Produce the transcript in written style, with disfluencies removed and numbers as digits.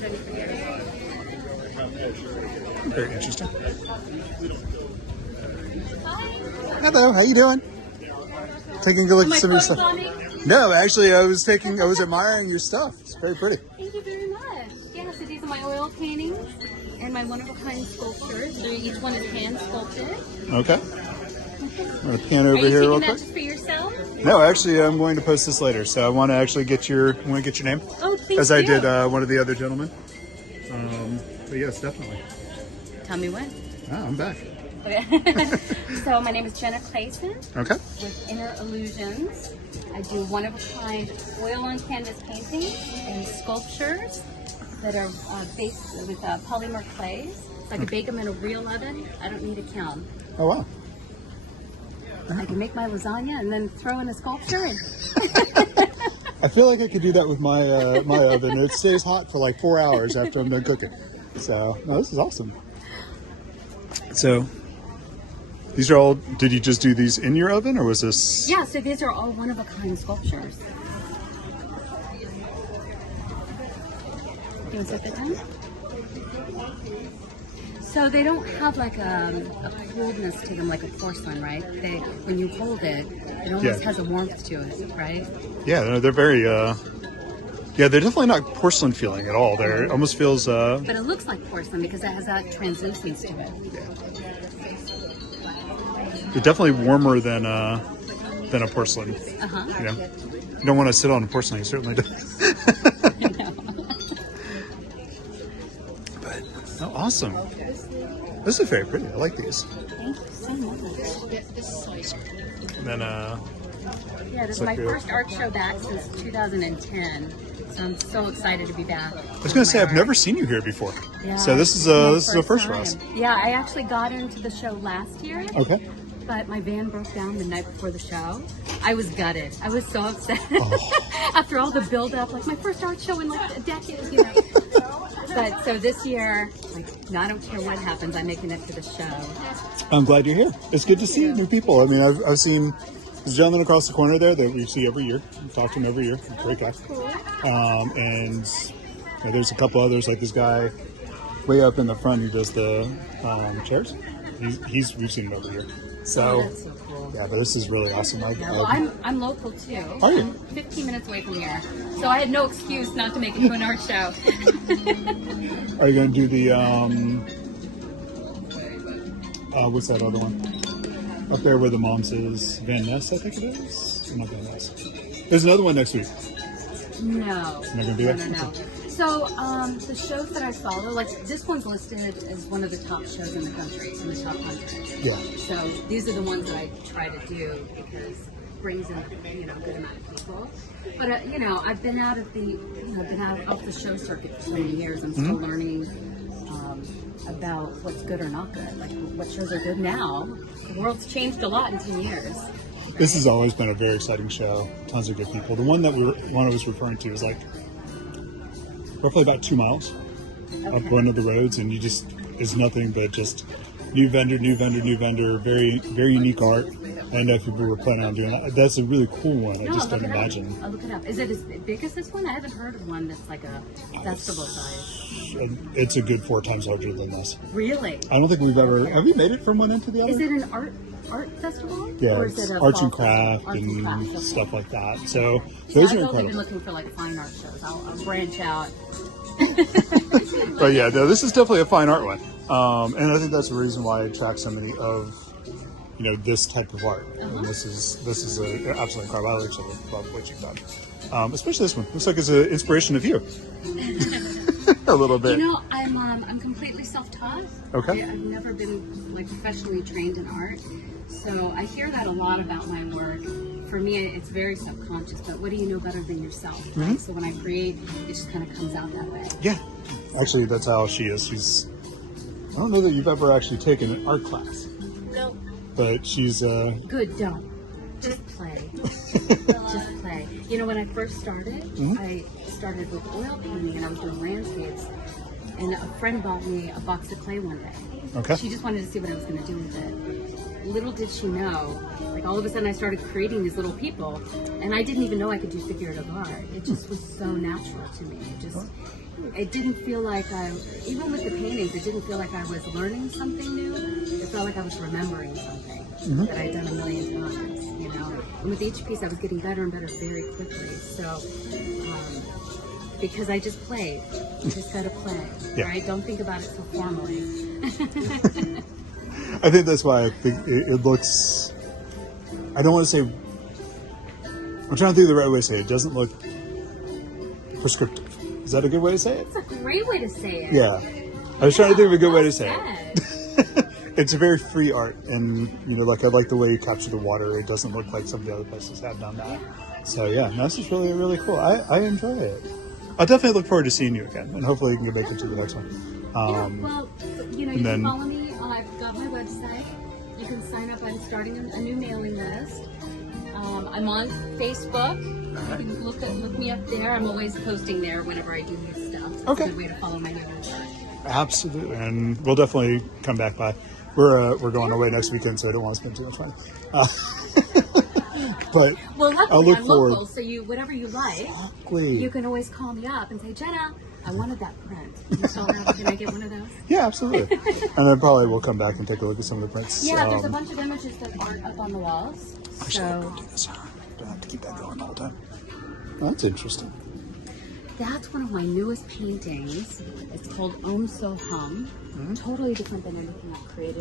ready for you. Very interesting. Hi. Hello, how you doing? Taking a good look at some of your stuff. No, actually, I was admiring your stuff. It's very pretty. Thank you very much. Yeah, so these are my oil paintings and my one-of-a-kind sculptures. Each one is hand sculpted. Okay. I'm going to pan over here real quick. Are you taking that just for yourself? No, actually, I'm going to post this later, so I want to actually get your name. Oh, thank you. As I did one of the other gentlemen. But yes, definitely. Tell me when. Ah, I'm back. Okay. So my name is Jenna Clayson. Okay. With Inner Illusions. I do one-of-a-kind oil on canvas paintings and sculptures that are based with polymer clays. So I can bake them in a real oven. I don't need a kiln. Oh, wow. I can make my lasagna and then throw in a sculpture. I feel like I could do that with my my oven. It stays hot for like 4 hours after I'm done cooking. So, no, this is awesome. So, these are all, did you just do these in your oven or was this? Yeah, so these are all one-of-a-kind sculptures. You want to set that down? So they don't have like a coldness to them like a porcelain, right? When you hold it, it almost has a warmth to it, right? Yeah, they're very, yeah, they're definitely not porcelain feeling at all. It almost feels... But it looks like porcelain because it has that translucence to it. Yeah. They're definitely warmer than a porcelain. Uh-huh. You know, you don't want to sit on a porcelain, you certainly do. But, oh, awesome. This is very pretty. I like these. Thank you so much. And then, yeah, this is my first art show back since 2010. So I'm so excited to be back. I was going to say, I've never seen you here before. Yeah, So this is a first for us. Yeah, I actually got into the show last year. Okay. But my van broke down the night before the show. I was gutted. I was so upset. Oh. After all the build-up, like my first art show in like a decade, you know. But so this year, like, I don't care what happens, I'm making it to the show. I'm glad you're here. It's good to see new people. I mean, I've seen this gentleman across the corner there that we see every year. We talk to him every year. Great guy. Cool. And you know, there's a couple others, like this guy way up in the front who does the chairs. We've seen him every year. So, that's so cool. Yeah, but this is really awesome. Well, I'm local too. Are you? I'm 15 minutes away from here, so I had no excuse not to make it to an art show. Are you going to do the what's that other one? Up there where the mom's is Van Ness, I think it is. Or not Van Ness. There's another one next week. No. You're not going to do that? No. So the shows that I follow, like this one's listed as one of the top shows in the country, in the top 100. Yeah. So these are the ones that I try to do because it brings in a good amount of people. But I've been out of the off the show circuit for so many years. I'm still learning about what's good or not good, like what shows are good now. The world's changed a lot in 10 years. This has always been a very exciting show. Tons of good people. The one that I was referring to is like roughly about 2 miles up one of the roads, and it's nothing but just new vendor, very, very unique art. I didn't know if people were planning on doing that. That's a really cool one. I just don't imagine. I'll look it up. Is it as big as this one? I haven't heard of one that's like a festival size. It's a good 4 times larger than this. Really? I don't think we've ever. Have you made it from one end to the other? Is it an art festival? Yeah, or it's is it a arts and fall craft festival? and Okay. stuff like that. So those are I've only incredible. been looking for like fine art shows. I'll branch out. But yeah, no, this is definitely a fine art one, and I think that's the reason why it attracts so many of this type of art. And this is a absolutely incredible. I love what you've done, especially this one. Looks like it's an inspiration of you. A little bit. I'm completely self-taught. Okay. Yeah, I've never been like professionally trained in art, so I hear that a lot about my work. For me, it's very subconscious, but what do you know better than yourself? Right? So when I create, it just kind of comes out that way. Yeah, actually, that's how she is. I don't know that you've ever actually taken an art class. No. But she's Good, don't. Just play. Just play. When I first started, I started with oil painting and I was doing landscapes. And a friend bought me a box of clay one day. Okay. She just wanted to see what I was going to do with it. little did she know, like all of a sudden I started creating these little people, and I didn't even know I could do figurative art. It just was so natural to me. It didn't feel like even with the paintings, it didn't feel like I was learning something new. It felt like I was remembering something that I'd done a million times, you know. And with each piece, I was getting better and better very quickly. So, because I just played, you just gotta play, right? Don't think about it so formally. I think that's why I think it looks. I don't want to say. I'm trying to think of the right way to say it. It doesn't look prescriptive. Is that a good way to say it? It's a great way to say it. Yeah. I was trying to think of a good way to say it. It's a very free art, and you know, like I like the way you capture the water. It doesn't look like some of the other places have done that. So yeah, no, this is really, really cool. I enjoy it. I'll definitely look forward to seeing you again, and hopefully you can get back into the next one. Well, you know, you can follow me. I've got my website. You can sign up. I'm starting a new mailing list. I'm on Facebook. You can look me up there. I'm always posting there whenever I do new stuff. So it's a good way to follow my new work. Absolutely, and we'll definitely come back by. We're going away next weekend, so I don't want to spend too much money. But well, luckily I'll look I'm forward. local, so whatever you like, you can always call me up and say, Jenna, I wanted that print. Can I get one of those? Yeah, absolutely. And I probably will come back and take a look at some of the prints. Yeah, there's a bunch of images that aren't up on the walls. Actually, I can do this. Don't have to keep that going all the time. Oh, that's interesting. That's one of my newest paintings. It's called Om So Hum. Totally different than anything I've created.